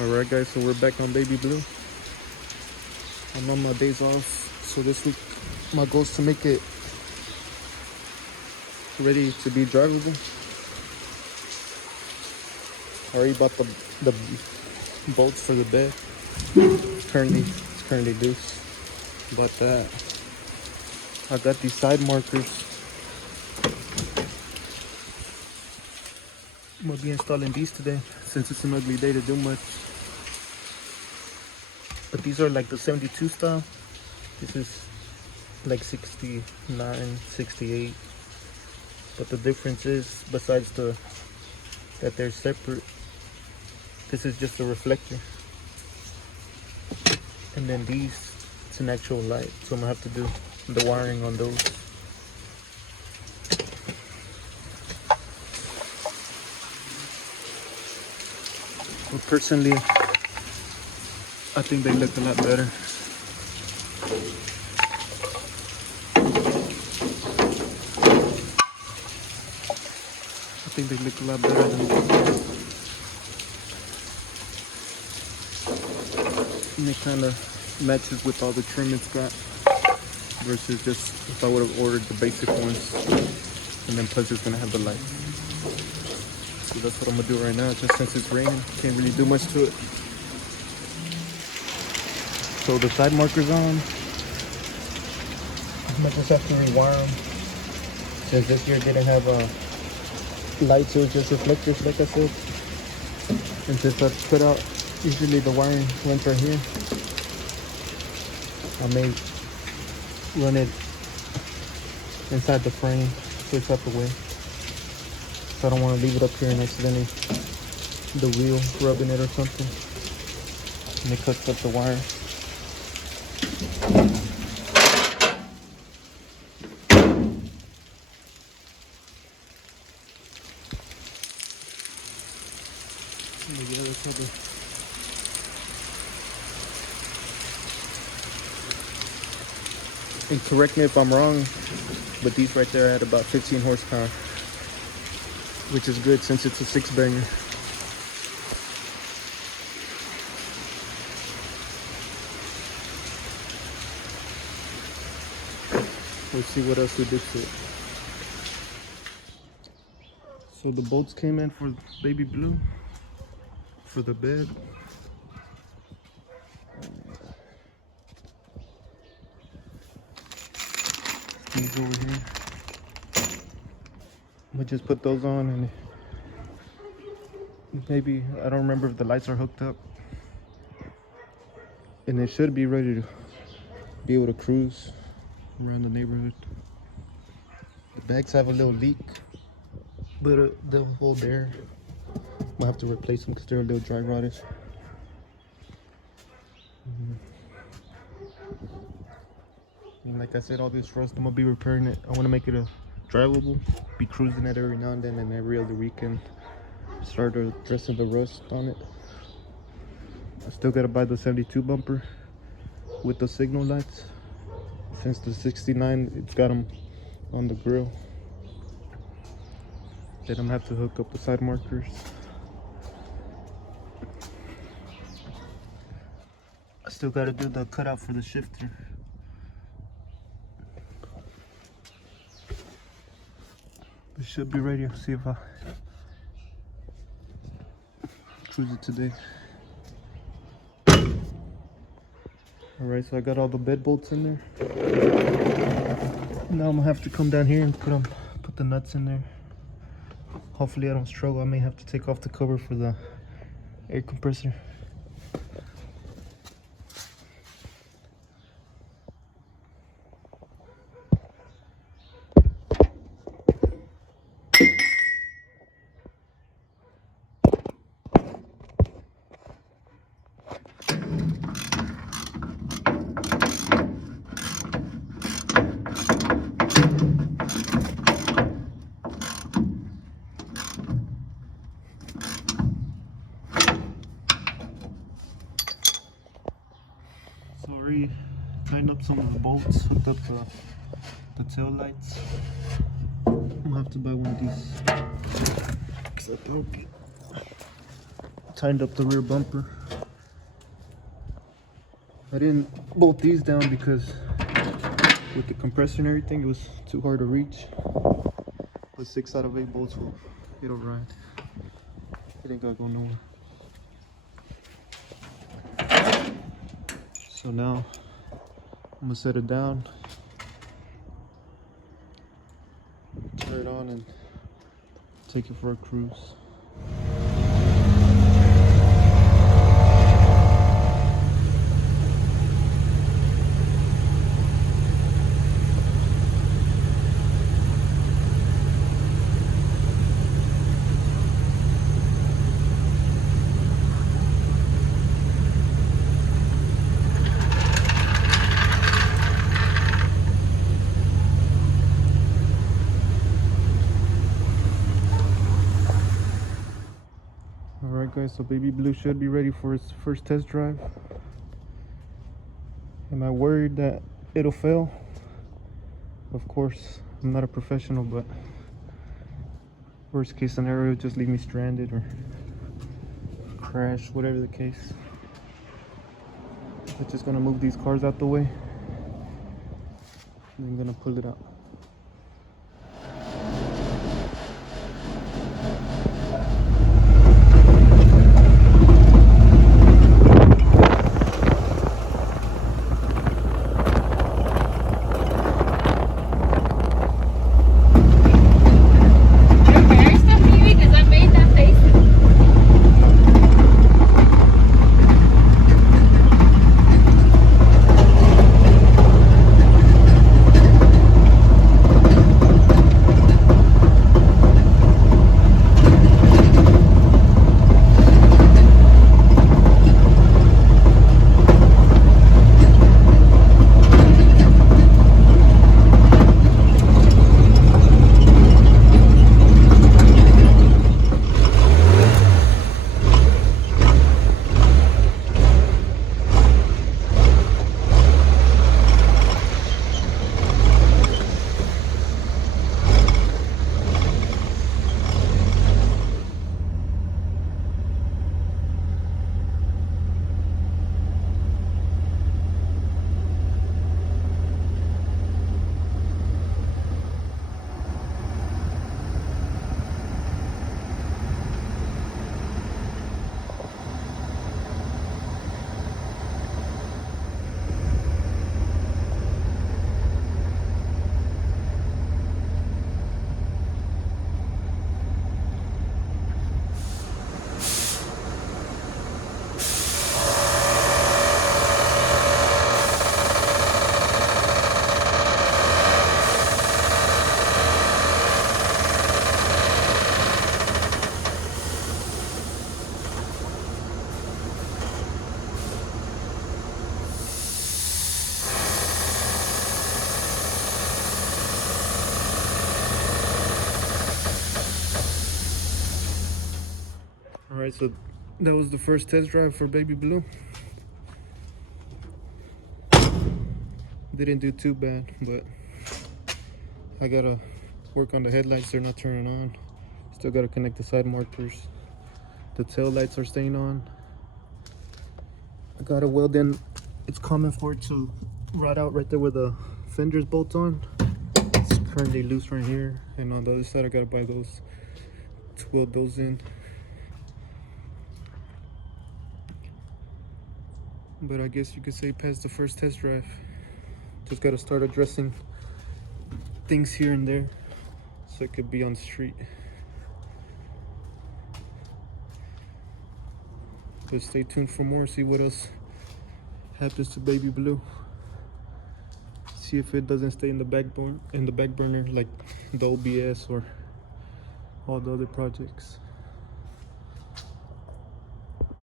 Alright guys, so we're back on Baby Blue. I'm on my days off, so this week my goal is to make it ready to be drivable. I already bought the bolts for the bed. It's currently loose. But I got these side markers. I'm gonna be installing these today since it's an ugly day to do much. But these are like the 72 style. This is like 69, 68. But the difference is, besides that they're separate, this is just a reflector. And then these, it's an actual light. So I'm gonna have to do the wiring on those. But personally, I think they look a lot better. I think they look a lot better than and it kind of matches with all the trim it's got versus just if I would have ordered the basic ones, and then plus it's gonna have the light. So that's what I'm gonna do right now. Just since it's raining, can't really do much to it. So the side markers on, I might just have to rewire them. Since this year didn't have lights, it was just reflectors like I said. And since I put out, usually the wiring runs right here, I may run it inside the frame so it's out the way. So I don't want to leave it up here and accidentally the wheel rubbing it or something, and it cuts up the wire. And correct me if I'm wrong, but these right there had about 15 horsepower, which is good since it's a 6-banger. Let's see what else we did to it. So the bolts came in for Baby Blue for the bed. These over here. I'm gonna just put those on, and maybe, I don't remember if the lights are hooked up, and it should be ready to be able to cruise around the neighborhood. The bags have a little leak, but they'll hold air. Might have to replace them because they're a little dry rotted. And like I said, all this rust, I'm gonna be repairing it. I want to make it a drivable, be cruising it every now and then, and every other weekend start addressing the rust on it. I still gotta buy the 72 bumper with the signal lights, since the 69, it's got them on the grill. Then I'm gonna have to hook up the side markers. I still gotta do the cutout for the shifter. It should be ready. See if I cruise it today. Alright, so I got all the bed bolts in there. Now I'm gonna have to come down here and put the nuts in there. Hopefully I don't struggle. I may have to take off the cover for the air compressor. So I already tightened up some of the bolts, hooked up the tail lights. I'm gonna have to buy one of these because I broke it. Tightened up the rear bumper. I didn't bolt these down because with the compressor and everything, it was too hard to reach. But 6 out of 8 bolts it'll ride. It ain't gotta go nowhere. So now I'm gonna set it down, turn it on, and take it for a cruise. Alright guys, so Baby Blue should be ready for its first test drive. Am I worried that it'll fail? Of course, I'm not a professional, but worst case scenario, just leave me stranded or crash, whatever the case. I'm just gonna move these cars out the way and I'm gonna pull it out. Alright, so that was the first test drive for Baby Blue. Didn't do too bad, but I gotta work on the headlights. They're not turning on. Still gotta connect the side markers. The tail lights are staying on. I gotta weld in. It's common for it to rot out right there where the fenders bolt on. It's currently loose right here, and on the other side I gotta buy those to weld those in. But I guess you could say past the first test drive. Just gotta start addressing things here and there so it could be on the street. But stay tuned for more, see what else happens to Baby Blue. See if it doesn't stay in the back burner like the OBS or all the other projects.